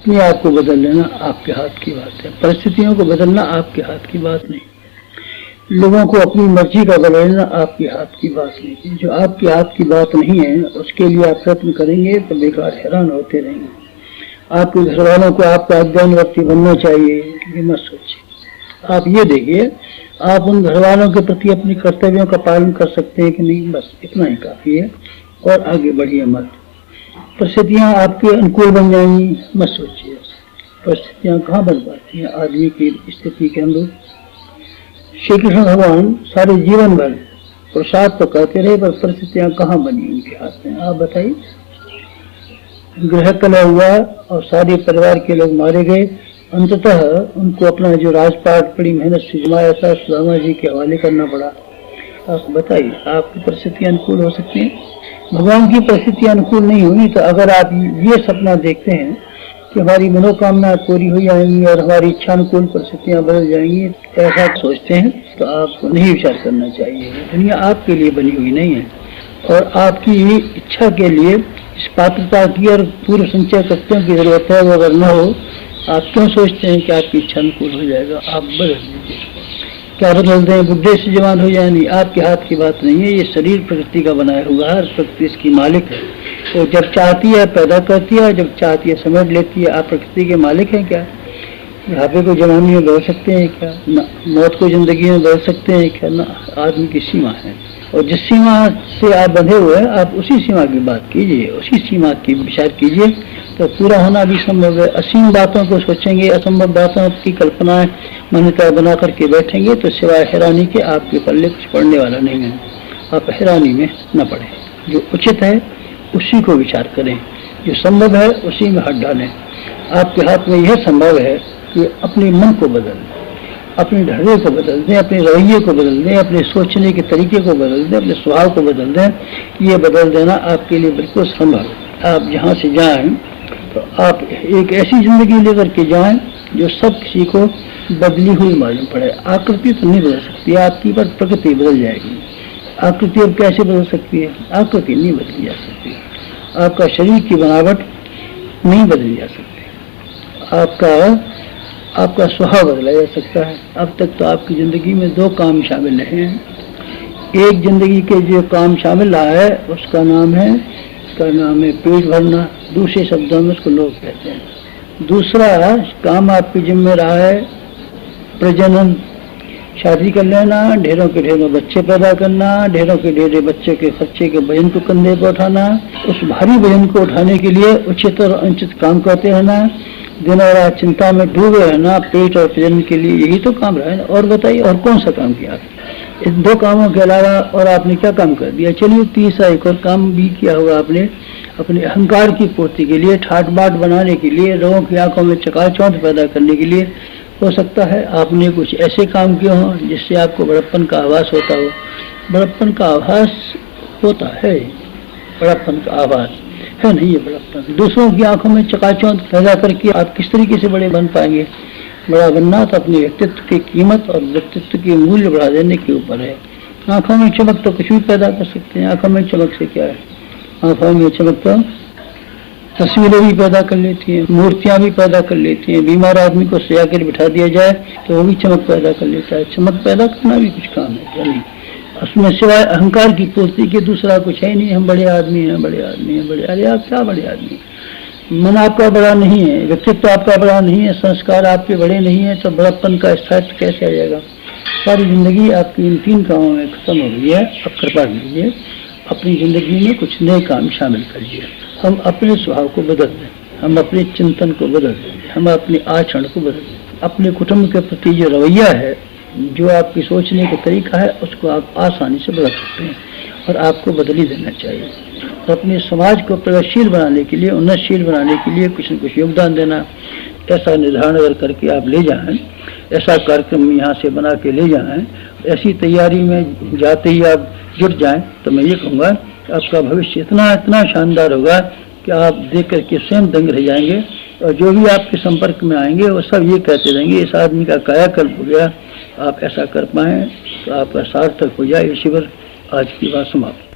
अपने आप को बदल लेना आपके हाथ की बात है, परिस्थितियों को बदलना आपके हाथ की बात नहीं, लोगों को अपनी मर्जी का बदलना आपके हाथ की बात नहीं। जो आपके हाथ की बात नहीं है उसके लिए आप प्रयत्न करेंगे तो बेकार हैरान होते रहेंगे। आपके घर वालों को आपका अध्ययनवर्ती बनना चाहिए, ये मत सोचिए। आप ये देखिए आप उन घर वालों के प्रति अपने कर्तव्यों का पालन कर सकते हैं कि नहीं, बस इतना ही काफी है, और आगे बढ़िए मत। परिस्थितियां आपके अनुकूल बन जाएंगी, मत सोचिए। परिस्थितियां कहाँ बन पाती हैं आदमी की स्थिति के अनुरूप। श्री कृष्ण भगवान सारे जीवन भर प्रसाद तो कहते रहे, पर परिस्थितियां कहाँ बनी उनके हाथ में, आप बताइए। गृह कलह हुआ और सारे परिवार के लोग मारे गए। अंततः उनको अपना जो राजपाट बड़ी मेहनत से जमाया था सुदामा जी के हवाले करना पड़ा। आप बताइए आपकी परिस्थिति अनुकूल हो सकती है? भगवान की परिस्थिति अनुकूल नहीं हुई तो अगर आप ये सपना देखते हैं कि हमारी मनोकामना पूरी हो जाएंगी और हमारी इच्छा अनुकूल परिस्थितियां बदल जाएंगी, ऐसा सोचते हैं तो आपको नहीं विचार करना चाहिए। दुनिया आपके लिए बनी हुई नहीं है और आपकी इच्छा के लिए इस पात्रता की और पूर्व संचय कृत्यों की जरूरत है। वो अगर न हो, आप क्यों सोचते हैं कि आपकी इच्छा अनुकूल हो जाएगा? आप बदल दीजिए। क्या बदल दें? बुढ़े से जवान हो जाए? नहीं, आपके हाथ की बात नहीं है। ये शरीर प्रकृति का बनाया हुआ है, प्रकृति इसकी मालिक है। तो जब चाहती है पैदा करती है, जब चाहती है समेट लेती है। आप प्रकृति के मालिक हैं क्या? बुढ़ापे को जवानी में बदल सकते हैं क्या? न मौत को जिंदगी में बदल सकते हैं क्या? न आदमी की सीमा है, और जिस सीमा से आप बंधे हुए हैं आप उसी सीमा की बात कीजिए, उसी सीमा की विचार कीजिए, तो पूरा होना भी संभव है। असीम बातों को सोचेंगे, असंभव बातों की कल्पनाएं मान्यता बना करके बैठेंगे तो सिवाय हैरानी के आपके पल्ले कुछ पड़ने वाला नहीं है। आप हैरानी में न पड़े, जो उचित है उसी को विचार करें, जो संभव है उसी में हाथ डालें। आपके हाथ में यह संभव है कि अपने मन को बदल दें, अपने ढर्रे को बदल दें, अपने रवैये को बदल दें, अपने सोचने के तरीके को बदल दें, अपने स्वभाव को बदल दें। ये बदल देना आपके लिए बिल्कुल संभव है। आप जहाँ से जाएं तो आप एक ऐसी जिंदगी लेकर के जाएं जो सब किसी को बदली हुई मालूम पड़े। आकृति तो नहीं बदल सकती आपकी, पर प्रकृति बदल जाएगी। आकृति अब कैसे बदल सकती है? आकृति नहीं बदली जा सकती। आपका शरीर की बनावट नहीं बदली जा सकती। आपका स्वभाव बदला जा सकता है। अब तक तो आपकी जिंदगी में दो काम शामिल हैं। एक जिंदगी के जो काम शामिल रहा है उसका नाम है पेट भरना, दूसरे शब्दों में उसको लोग कहते हैं। दूसरा काम आपके जिम्मे रहा है प्रजनन, शादी कर लेना, ढेरों के ढेरों बच्चे पैदा करना, ढेरों के ढेरे बच्चे के खर्चे के वजन को कंधे पर उठाना, उस भारी वजन को उठाने के लिए उचित और अनुचित काम करते रहना, दिन और रात चिंता में डूबे रहना पेट और प्रजनन के लिए। यही तो काम रहा है। और बताइए और कौन सा काम किया? इन दो कामों के अलावा और आपने क्या काम कर दिया? चलिए तीसरा एक और काम भी किया होगा आपने, अपने अहंकार की पूर्ति के लिए, ठाट बाट बनाने के लिए, लोगों की आंखों में चकाचौंध पैदा करने के लिए। हो सकता है आपने कुछ ऐसे काम किए हों जिससे आपको बड़प्पन का आभास होता हो। बड़प्पन का आभास होता है, बड़प्पन का आभास है नहीं ये बड़प्पन। दूसरों की आंखों में चकाचौंध पैदा करके आप किस तरीके से बड़े बन पाएंगे? बड़ा बनना तो अपने व्यक्तित्व की कीमत और व्यक्तित्व के मूल्य बढ़ा देने के ऊपर है। आंखों में चमक तो कुछ भी पैदा कर सकते हैं। आंखों में चमक से क्या है? आंखों में चमक तो तस्वीरें भी पैदा कर लेती हैं, मूर्तियां भी पैदा कर लेती हैं। बीमार आदमी को सजा कर बिठा दिया जाए तो वो भी चमक पैदा कर लेता है। चमक पैदा करना भी कुछ काम है क्या? नहीं। उसमें सिवाय अहंकार की पूर्ति के दूसरा कुछ है नहीं। हम बड़े आदमी हैं, बड़े आदमी हैं, बड़े। अरे आप क्या बड़े आदमी? मन आपका बड़ा नहीं है, व्यक्तित्व आपका बड़ा नहीं है, संस्कार आपके बड़े नहीं है, तो बड़प्पन का स्थायित्व कैसे आ जाएगा? सारी जिंदगी आपकी इन तीन कामों में खत्म हो गई है। अब कृपा कीजिए अपनी जिंदगी में कुछ नए काम शामिल करिए। हम अपने स्वभाव को बदल दें, हम अपने चिंतन को बदल दें, हम अपने आचरण को बदल दें। अपने कुटुंब के प्रति जो रवैया है, जो आपकी सोचने का तरीका है, उसको आप आसानी से बदल सकते हैं और आपको बदल ही देना चाहिए। और अपने समाज को प्रगतिशील बनाने के लिए, उन्नतशील बनाने के लिए कुछ न कुछ योगदान देना, ऐसा निर्धारण अगर करके आप ले जाएं, ऐसा कार्यक्रम यहाँ से बना के ले जाएं, ऐसी तैयारी में जाते ही आप जुट जाएं, तो मैं ये कहूँगा आपका भविष्य इतना शानदार होगा कि आप देख करके स्वयं दंग रह जाएंगे। और जो भी आपके संपर्क में आएंगे वो सब ये कहते रहेंगे इस आदमी का कायाकल्प हो गया। आप ऐसा कर पाएँ तो आपका सार्थक हो जाए। शिविर आज की बात समाप्त।